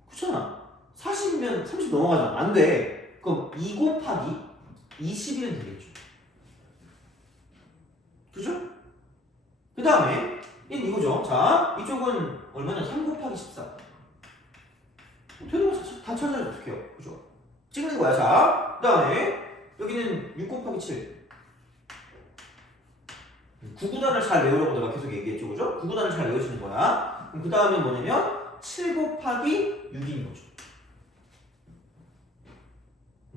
그렇잖아. 40이면 30 넘어가잖아. 안 돼. 그럼 2 곱하기 21은 되겠죠. 그죠? 그 다음에 이거죠. 자, 이쪽은 얼마냐? 3 곱하기 14. 되는 거 다 찾아야지 어떡해요. 그죠? 찍는 거야. 자, 그 다음에 여기는 6 곱하기 7. 구구단을 잘 외우려고 내가 계속 얘기했죠. 그죠? 구구단을 잘 외우시는 거야. 그럼 그 다음에 뭐냐면 7 곱하기 6인 거죠.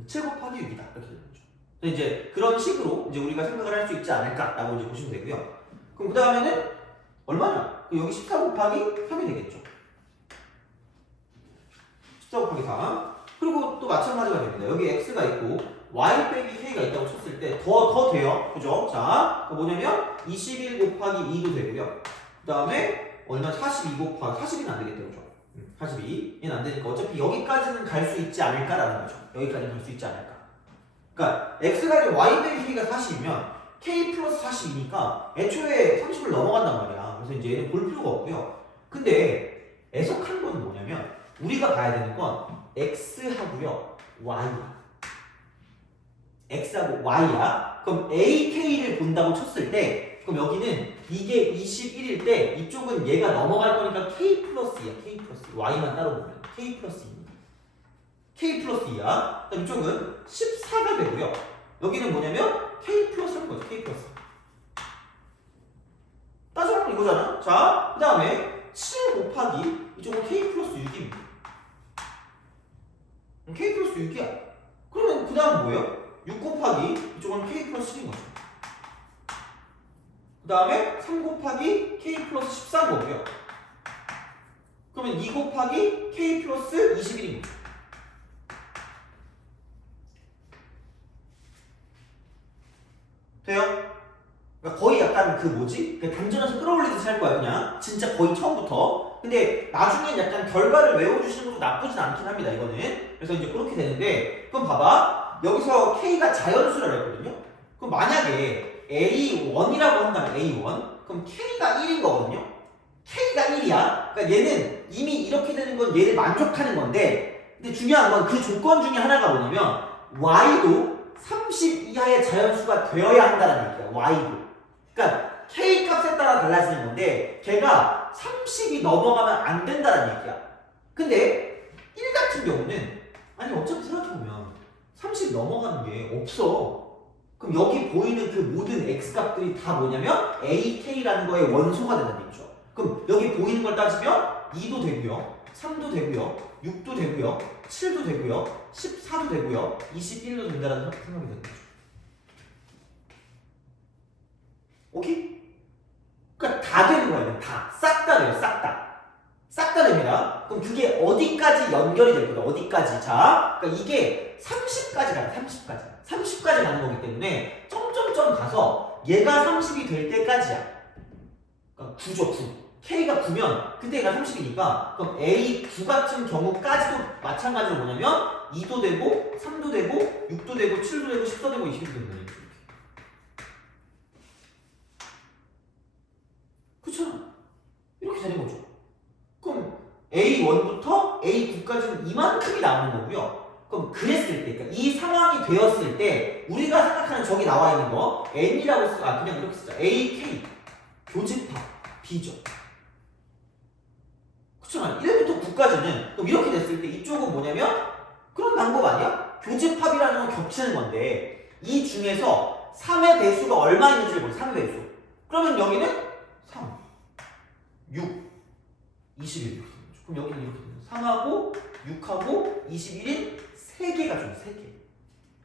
7 곱하기 6이다. 이렇게 되는 거죠. 이제 그런 식으로 이제 우리가 생각을 할 수 있지 않을까라고 이제 보시면 되고요. 그럼 그 다음에는 얼마냐? 여기 14 곱하기 3이 되겠죠. 14 곱하기 3. 그리고 또 마찬가지가 됩니다. 여기 x가 있고 y 빼기 k가 있다고 쳤을 때 더 돼요. 그죠? 자, 뭐냐면 21 곱하기 2도 되고요. 그 다음에 얼마? 42 곱하기 42는 안 되겠다. 그죠? 42는 안 되니까 어차피 여기까지는 갈 수 있지 않을까라는 거죠. 여기까지는 갈 수 있지 않을까. 그러니까 x가 아니라 y 빼기 k가 40이면 k 플러스 42니까 애초에 30을 넘어간단 말이야. 그래서 이제 얘는 볼 필요가 없고요. 근데 애석한 건 뭐냐면 우리가 봐야 되는 건 x하고요 y야. x하고 y야. 그럼 ak를 본다고 쳤을 때 그럼 여기는 이게 21일 때 이쪽은 얘가 넘어갈 거니까 k 플러스 2야. k 플러스 2. y만 따로 보면 k 플러스 2. k 플러스 2야. 그럼 이쪽은 14가 되고요. 여기는 뭐냐면 k 플러스 1 거죠. k 플러스. 따져보면 이거잖아. 자, 그 다음에 7 곱하기 이쪽은 k 플러스 6입니다. k 플러스 6이야. 그러면 그 다음 뭐예요? 6 곱하기 이쪽은 k 플러스 10인 거죠. 그 다음에 3 곱하기 k 플러스 14거고요. 그러면 2 곱하기 k 플러스 21인 거죠. 돼요? 그러니까 거의 약간 그 뭐지? 그냥 단전에서 끌어올리듯이 할 거야 그냥 진짜 거의 처음부터. 근데 나중엔 약간 결과를 외워주시는 것도 나쁘진 않긴 합니다 이거는. 그래서 이제 그렇게 되는데 그럼 봐봐 여기서 k가 자연수라고 했거든요. 그럼 만약에 a1이라고 한다면 a1 그럼 k가 1인 거거든요. k가 1이야. 그러니까 얘는 이미 이렇게 되는 건 얘를 만족하는 건데 근데 중요한 건 그 조건 중에 하나가 뭐냐면 y도 30 이하의 자연수가 되어야 한다는 얘기야. y도. 그러니까 k 값에 따라 달라지는 건데 걔가 30이 넘어가면 안 된다는 얘기야. 근데 1 같은 경우는 아니 어차피 생각해보면 30 넘어가는 게 없어. 그럼 여기 보이는 그 모든 x 값들이 다 뭐냐면 ak라는 거의 원소가 된다는 얘기죠. 그럼 여기 보이는 걸 따지면 2도 되고요 3도 되고요 6도 되고요 7도 되고요 14도 되고요 21도 된다는 생각이 되는 거죠. 오케이? 그러니까 다 되는 거예요. 다. 싹 다 돼요. 싹 다. 싹 다 됩니다. 그럼 그게 어디까지 연결이 될 거예요? 어디까지? 자, 그러니까 이게 30까지 가요. 30까지. 30까지 가는 거기 때문에 점점점 가서 얘가 30이 될 때까지야. 그러니까 9죠. 9. K가 9면 그때 얘가 30이니까 그럼 A9 같은 경우까지도 마찬가지로 뭐냐면 2도 되고 3도 되고 6도 되고 7도 되고 10도 되고 20도 되는 거예요. 그렇잖아. 이렇게 되는 거죠. 그럼 A1부터 A9까지는 이만큼이 나오는 거고요. 그럼 그랬을 때, 그러니까 이 상황이 되었을 때 우리가 생각하는 저기 나와 있는 거 N이라고 그냥 이렇게 쓰자. AK 교집합 B죠. 그렇잖아. 1부터 9까지는 그럼 이렇게 됐을 때 이쪽은 뭐냐면 그런 방법 아니야? 교집합이라는 건 겹치는 건데 이 중에서 3의 배수가 얼마 있는지를 보자. 3의 배수. 그러면 여기는 3, 6, 21 이렇게 되는 거죠. 그럼 여기는 이렇게 되는 거죠. 3하고 6하고 21인 3개가 존재.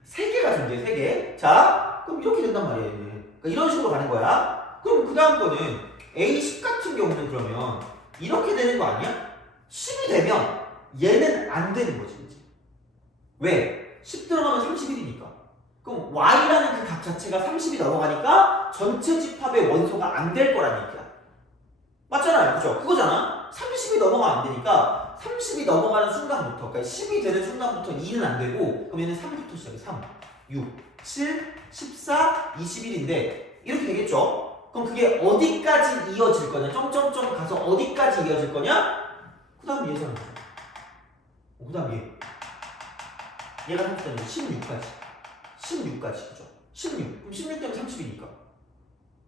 3개가 존재. 3개. 자, 그럼 이렇게 된단 말이에요. 그러니까 이런 식으로 가는 거야. 그럼 그 다음 거는 A10 같은 경우는 그러면 이렇게 되는 거 아니야? 10이 되면 얘는 안 되는 거지, 그치? 왜? 10 들어가면 31이니까. 그럼 Y라는 그 각 자체가 30이 넘어가니까 전체 집합의 원소가 안 될 거란 얘기야. 맞잖아요, 그죠? 그거잖아. 30이 넘어가면 안 되니까 30이 넘어가는 순간부터, 그러니까 10이 되는 순간부터 2는 안 되고, 그럼 얘는 3부터 시작해. 3, 6, 7, 14, 21인데 이렇게 되겠죠? 그럼 그게 어디까지 이어질 거냐? 점점점 가서 어디까지 이어질 거냐? 그 다음 얘잖아. 그 다음 얘. 얘가 30 16까지. 16까지, 그죠? 16. 그럼 16 되면 30이니까.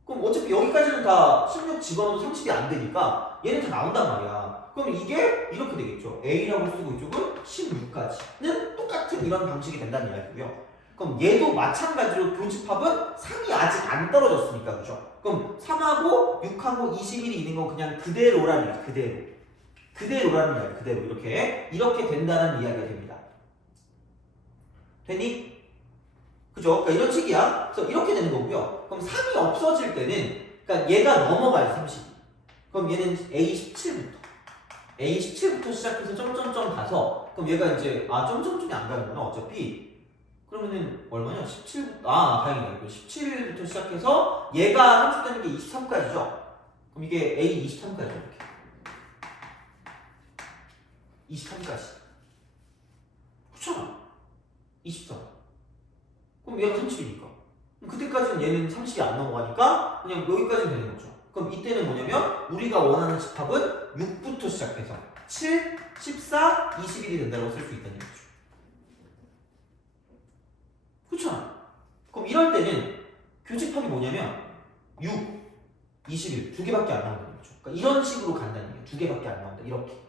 그럼 어차피 여기까지는 다 16 집어넣어도 30이 안 되니까 얘는 다 나온단 말이야. 그럼 이게 이렇게 되겠죠. A라고 쓰고 이쪽은 16까지는 똑같은 이런 방식이 된다는 이야기고요. 그럼 얘도 마찬가지로 교집합은 3이 아직 안 떨어졌으니까, 그죠? 그럼 3하고 6하고 21이 있는 건 그냥 그대로라는 이야기, 그대로. 그대로라는 이야기, 그대로. 이렇게 된다는 이야기가 됩니다. 되니? 그죠? 그러니까 이런 식이야. 그래서 이렇게 되는 거고요. 그럼 3이 없어질 때는, 그러니까 얘가 넘어가요, 30. 그럼 얘는 A17부터 시작해서 점점점 가서, 그럼 얘가 이제, 점점점이 안 가는구나, 어차피. 그러면은, 얼마냐? 17부터, 다행이다. 17부터 시작해서, 얘가 30 되는 게 23까지죠? 그럼 이게 A23까지, 이렇게. 23까지. 그렇잖아. 24. 그럼 얘가 30이니까. 그때까지는 얘는 30이 안 넘어가니까 그냥 여기까지 되는 거죠. 그럼 이때는 뭐냐면 우리가 원하는 집합은 6부터 시작해서 7, 14, 21이 된다고 쓸 수 있다는 얘기죠. 그렇잖아. 그럼 이럴 때는 교집합이 뭐냐면 6, 21 두 개밖에 안 나온다는 거죠. 그러니까 이런 식으로 간다는 얘기예요. 두 개밖에 안 나온다. 이렇게.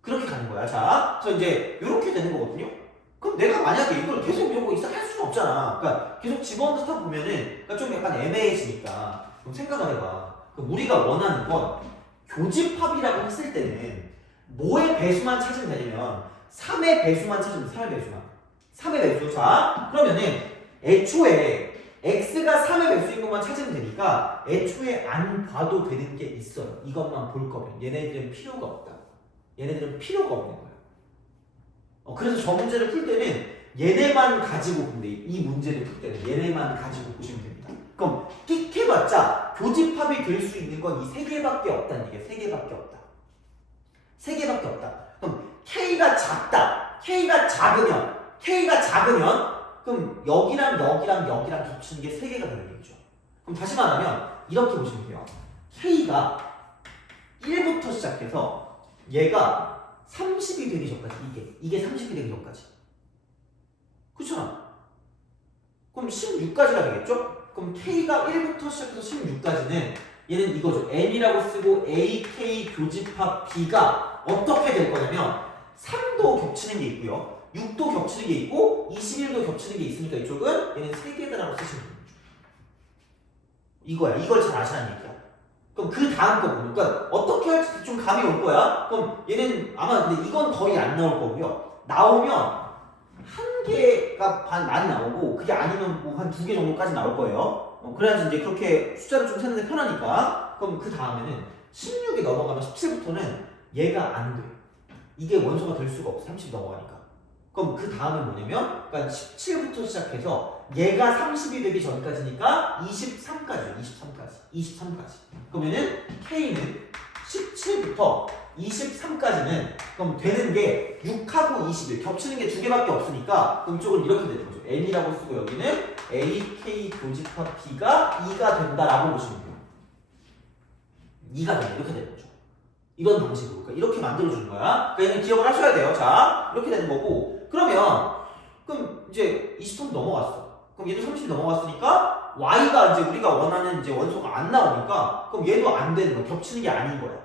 그렇게 가는 거야. 자, 그래서 이제 이렇게 되는 거거든요. 그럼 내가 만약에 이걸 계속 이러고 있어 할 수는 없잖아. 그러니까 계속 집어넣다 보면은 그러니까 좀 약간 애매해지니까 그럼 생각을 해봐. 그럼 우리가 원하는 건 교집합이라고 했을 때는 뭐의 배수만 찾으면 되냐면 3의 배수만 찾으면 돼. 3의 배수만. 3의 배수. 자, 그러면은 애초에 x가 3의 배수인 것만 찾으면 되니까 애초에 안 봐도 되는 게 있어요. 이것만 볼 거면. 얘네들은 필요가 없다. 얘네들은 필요가 없는 거야. 그래서 저 문제를 풀 때는 얘네만 가지고 근데 이 문제를 풀 때는 얘네만 가지고 보시면 됩니다. 그럼 끽해봤자 교집합이 될 수 있는 건 이 세 개밖에 없다는 얘기예요. 세 개밖에 없다. 세 개밖에 없다. 그럼 K가 작다. K가 작으면 그럼 여기랑 겹치는 게 세 개가 되는 얘기죠. 그럼 다시 말하면 이렇게 보시면 돼요. K가 1부터 시작해서 얘가 30이 되기 전까지 이게 30이 되기 전까지 그렇잖아. 그럼 16까지가 되겠죠? 그럼 K가 1부터 시작해서 16까지는 얘는 이거죠. N이라고 쓰고 AK 교집합 B가 어떻게 될 거냐면 3도 겹치는 게 있고요 6도 겹치는 게 있고 21도 겹치는 게 있으니까 이쪽은 얘는 3개다라고 쓰시면 됩니다. 이거야. 이걸 잘 아시라는 얘기야. 그럼 그 다음 거 보면, 그러니까 어떻게 할지 좀 감이 올 거야. 그럼 얘는 아마 근데 이건 거의 안 나올 거고요. 나오면 한 개가 많이 나오고 그게 아니면 뭐 한 2개 정도까지 나올 거예요. 그래야지 이제 그렇게 숫자를 좀 세는 데 편하니까. 그럼 그 다음에는 16이 넘어가면 17부터는 얘가 안 돼. 이게 원소가 될 수가 없어. 30 넘어가니까. 그럼 그 다음은 뭐냐면, 그러니까 17부터 시작해서 얘가 30이 되기 전까지니까 23까지. 그러면은 K는 17부터 23까지는 그럼 되는 게 6하고 21 겹치는 게 두 개밖에 없으니까 그럼 이쪽은 이렇게 되는 거죠. N이라고 쓰고 여기는 AK 교집합 B가 2가 된다라고 보시면 돼요. 2가 된다. 이렇게 되는 거죠. 이런 방식으로. 그러니까 이렇게 만들어주는 거야. 그러니까 얘는 기억을 하셔야 돼요. 자, 이렇게 되는 거고. 그럼 이제 23 넘어갔어. 그럼 얘도 30 넘어갔으니까 Y가 이제 우리가 원하는 이제 원소가 안 나오니까 그럼 얘도 안 되는 거야. 겹치는 게 아닌 거야.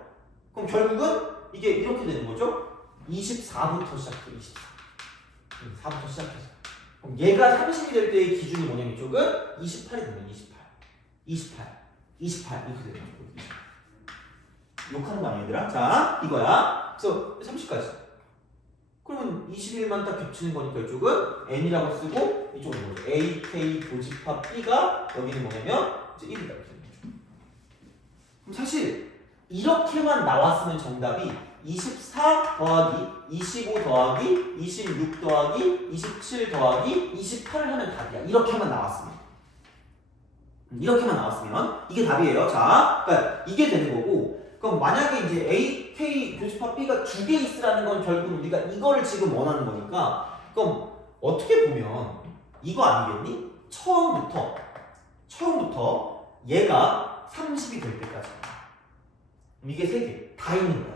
그럼 결국은 이게 이렇게 되는 거죠. 24부터 시작해. 4부터 시작해서. 그럼 얘가 30이 될 때의 기준이 뭐냐면 이쪽은 28이 되면 28 이렇게 되는 거죠. 욕하는 거 아니야, 얘들아? 자, 이거야. 그래서 30까지. 그러면 21만 딱 겹치는 거니까 이쪽은 N이라고 쓰고 이쪽은 뭐죠? AK 교집합 B가 여기는 뭐냐면 이제 1이라고 쓰는 거죠. 그럼 사실 이렇게만 나왔으면 정답이 24 더하기 25 더하기 26 더하기 27 더하기 28을 하면 답이야. 이렇게만 나왔으면. 이렇게만 나왔으면 이게 답이에요. 자, 그러니까 이게 되는 거고. 그럼 만약에 이제 A, K 교집합 B가 두 개 있으라는 건 결국 우리가 이거를 지금 원하는 거니까. 그럼 어떻게 보면 이거 아니겠니? 처음부터 얘가 30이 될 때까지. 이게 세 개 다 있는 거야.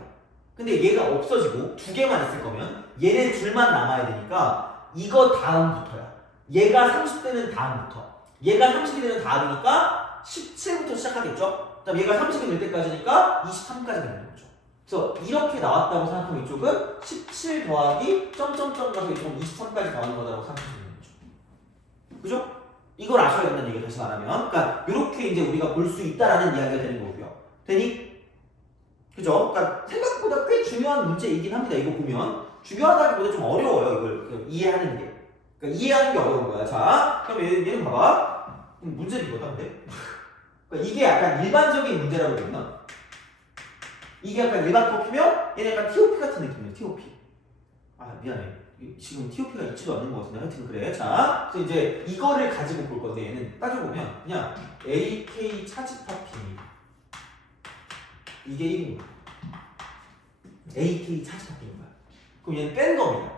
근데 얘가 없어지고 두 개만 있을 거면 얘네 둘만 남아야 되니까 이거 다음부터야. 얘가 30되는 다음부터. 얘가 30이 되는 다음이니까 17부터 시작하겠죠? 그다음 얘가 30이 될 때까지니까 23까지 되는 거죠. 그래서 이렇게 나왔다고 생각하면 이쪽은 17 더하기 점점점 가서 이쪽은 23까지 더하는 거라고 생각할 수 있는 거죠. 그죠? 이걸 아셔야 된다는 얘기를 다시 말하면. 그러니까 이렇게 이제 우리가 볼 수 있다라는 이야기가 되는 거고요. 되니? 그죠? 그러니까 생각보다 꽤 중요한 문제이긴 합니다. 이거 보면 중요하다기보다 좀 어려워요. 이걸 이해하는 게. 그러니까 이해하는 게 어려운 거야. 자, 그럼 얘는 봐봐. 문제는 이거다, 근데. 그러니까 이게 약간 일반적인 문제라고 보면 이게 약간 일반 TOP면 얘는 약간 TOP 같은 느낌이에요. TOP. 아 미안해. 지금 TOP가 있지도 않는 것 같은데 하여튼 그래. 자, 그래서 이제 이거를 가지고 볼 건데 얘는 따져보면 그냥 AK 차집합 비밀 이게 1인 거야. AK 차집합 비밀 거야. 그럼 얘는 뺀 겁니다.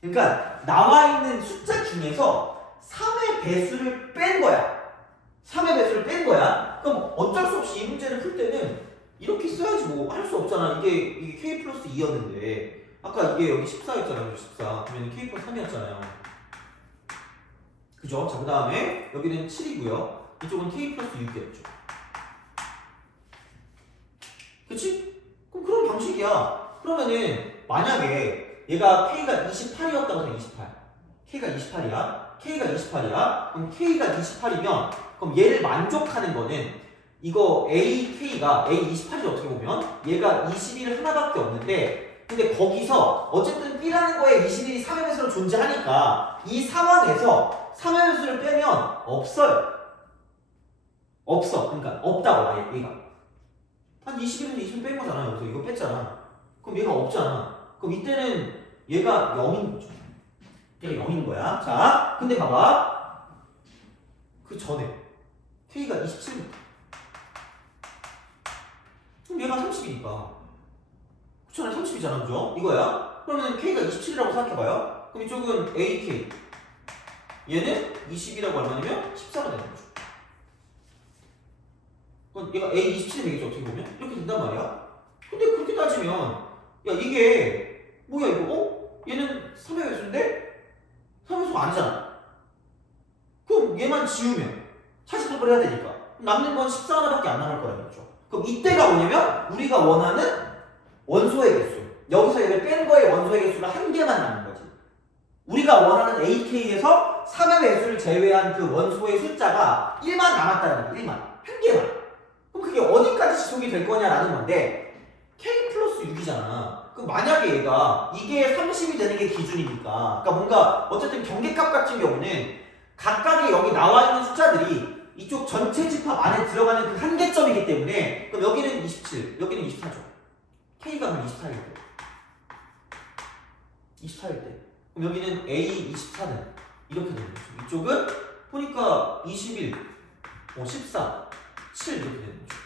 그러니까 나와 있는 숫자 중에서 3의 배수를 뺀 거야. 3의 배수를 뺀 거야. 그럼 어쩔 수 없이 이 문제를 풀 때는 이렇게 써야지 뭐 할 수 없잖아. 이게 K 플러스 2였는데 아까 이게 여기 14였잖아요. 14. 그러면 K 플러스 3이었잖아요. 그죠? 자, 그 다음에 여기는 7이고요. 이쪽은 K 플러스 6이었죠. 그치? 그럼 그런 방식이야. 그러면은 만약에 얘가 K가 28이었다고 해. 28. K가 28이야. K가 28이야. 그럼 K가 28이면 그럼 얘를 만족하는 거는 이거 AK가 A28이 어떻게 보면 얘가 21 하나밖에 없는데 근데 거기서 어쨌든 B라는 거에 21이 3의 배수로 존재하니까 이 상황에서 3의 배수를 빼면 없어요. 없어. 그러니까 없다고 얘가. 한 21에서 20 뺀 거잖아. 여기서 이거 뺐잖아. 그럼 얘가 없잖아. 그럼 이때는 얘가 0인 거죠. 얘가 0인 거야. 자, 근데 봐봐. 그 전에 K가 27부터. 그럼 얘가 30이니까. 그쵸? 30이잖아. 그죠? 이거야. 그러면 K가 27이라고 생각해봐요. 그럼 이쪽은 AK. 얘는 20이라고 얼마냐면 14가 되는 거죠. 그럼 얘가 A27이 되겠죠. 어떻게 보면. 이렇게 된단 말이야. 근데 그렇게 따지면 야 이게 뭐야 이거? 얘는 3의 배수인데 3의 배수가 아니잖아. 그럼 얘만 지우면 차집합을 해야 되니까 남는 건 14하나밖에 안 남을 거라는 거죠. 그럼 이때가 뭐냐면 우리가 원하는 원소의 개수. 여기서 얘를 뺀 거의 원소의 개수가 한 개만 남는 거지. 우리가 원하는 AK에서 3의 배수를 제외한 그 원소의 숫자가 1만 남았다는 거야. 1만. 한 개만. 그럼 그게 어디까지 지속이 될 거냐라는 건데 K 플러스 6이잖아. 그럼 만약에 얘가 이게 30이 되는 게 기준이니까 그러니까 뭔가 어쨌든 경계값 같은 경우는 각각의 여기 나와 있는 숫자들이 이쪽 전체 집합 안에 들어가는 그 한계점이기 때문에 그럼 여기는 27, 여기는 24죠. K가 그럼 24일 때 24일 때 그럼 여기는 A24는 이렇게 되는 거죠. 이쪽은 보니까 21, 14, 7 이렇게 되는 거죠.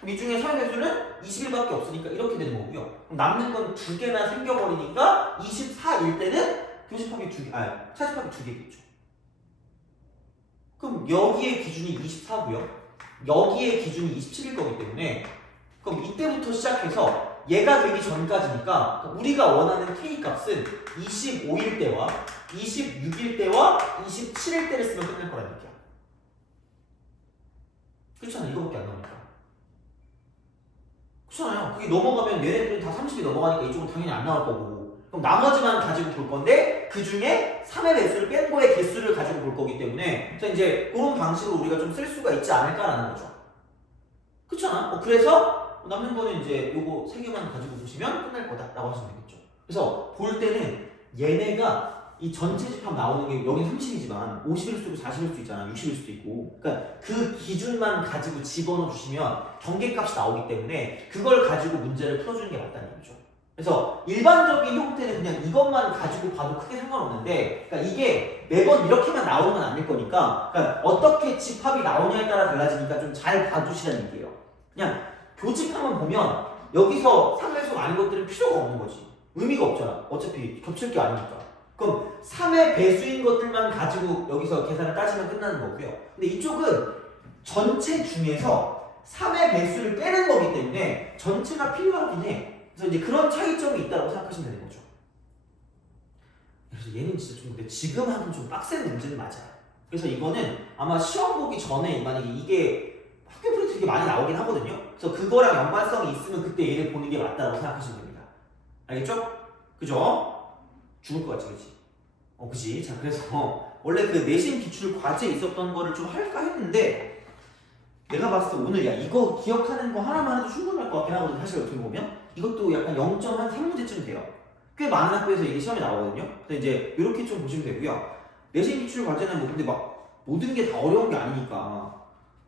그럼 이 중에 3의 배수는 21밖에 없으니까 이렇게 되는 거고요. 그럼 남는 건 두 개나 생겨버리니까 24일 때는 교집합이 두 개, 차집합이 두 개겠죠. 그럼 여기의 기준이 24고요. 여기의 기준이 27일 거기 때문에 그럼 이때부터 시작해서 얘가 되기 전까지니까 우리가 원하는 K 값은 25일 때와 26일 때와 27일 때를 쓰면 끝날 거라는 얘기야. 그렇잖아. 이거밖에 안 나오니까. 그렇잖아요. 그게 넘어가면 얘네들은 다 30이 넘어가니까 이쪽은 당연히 안 나올 거고 그럼 나머지만 가지고 볼 건데 그 중에 3의 배수를 뺀 거의 개수를 가지고 볼 거기 때문에 그래서 이제 그런 방식으로 우리가 좀 쓸 수가 있지 않을까라는 거죠. 그렇잖아. 그래서 남는 거는 이제 요거 3개만 가지고 보시면 끝날 거다라고 하시면 되겠죠. 그래서 볼 때는 얘네가 이 전체 집합 나오는 게 여긴 30이지만 50일 수도 있고 40일 수도 있잖아. 60일 수도 있고. 그러니까 그 기준만 가지고 집어넣어 주시면 경계값이 나오기 때문에 그걸 가지고 문제를 풀어주는 게 맞다는 얘기죠. 그래서 일반적인 형태는 그냥 이것만 가지고 봐도 크게 상관없는데, 그러니까 이게 매번 이렇게만 나오는 건 아닐 거니까, 그러니까 어떻게 집합이 나오냐에 따라 달라지니까 좀 잘 봐두시라는 얘기예요. 그냥 교집합만 보면 여기서 3배수가 아닌 것들은 필요가 없는 거지. 의미가 없잖아. 어차피 겹칠 게 아니니까. 그럼 3의 배수인 것들만 가지고 여기서 계산을 따지면 끝나는 거고요. 근데 이쪽은 전체 중에서 3의 배수를 빼는 거기 때문에 전체가 필요하긴 해. 그래서 이제 그런 차이점이 있다고 생각하시면 되는 거죠. 그래서 얘는 진짜 좀 근데 지금 하면 좀 빡센 문제는 맞아요. 그래서 이거는 아마 시험 보기 전에 만약에 이게 학교 프로젝트 되게 많이 나오긴 하거든요. 그래서 그거랑 연관성이 있으면 그때 얘를 보는 게 맞다고 생각하시면 됩니다. 알겠죠? 그죠? 죽을 것 같지, 그치? 그치? 자, 그래서 원래 그 내신 기출 과제에 있었던 거를 좀 할까 했는데 내가 봤을 때 오늘 야 이거 기억하는 거 하나만 해도 충분할 것 같긴 하거든. 사실 어떻게 보면 이것도 약간 0.3문제쯤 돼요. 꽤 많은 학교에서 이게 시험에 나오거든요. 근데 이제 이렇게 좀 보시면 되고요. 내신 기출 과제는 뭐 근데 막 모든 게 다 어려운 게 아니니까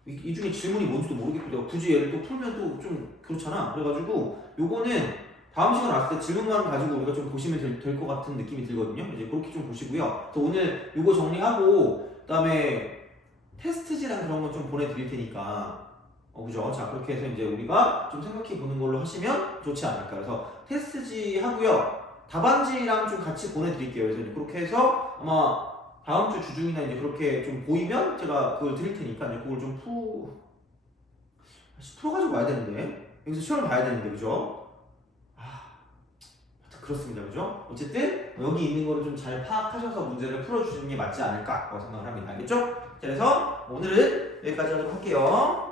이 중에 질문이 뭔지도 모르겠고 내가 굳이 얘를 또 풀면 또 좀 그렇잖아. 그래가지고 요거는 다음 시간 왔을 때 질문만 가지고 우리가 좀 보시면 될 것 같은 느낌이 들거든요. 이제 그렇게 좀 보시고요. 또 오늘 요거 정리하고 그다음에 테스트지랑 그런 거 좀 보내드릴 테니까 그죠? 자 그렇게 해서 이제 우리가 좀 생각해 보는 걸로 하시면 좋지 않을까. 그래서 테스트지 하고요. 답안지랑 좀 같이 보내드릴게요. 그래서 이제 그렇게 해서 아마 다음 주 주중이나 이제 그렇게 좀 보이면 제가 그걸 드릴 테니까 이제 그걸 좀 풀어가지고 와야 되는데 여기서 시험을 봐야 되는데 그죠? 그렇습니다. 그죠? 어쨌든 여기 있는 거를 좀 잘 파악하셔서 문제를 풀어주시는 게 맞지 않을까 생각을 합니다. 알겠죠? 그래서 오늘은 여기까지 하도록 할게요.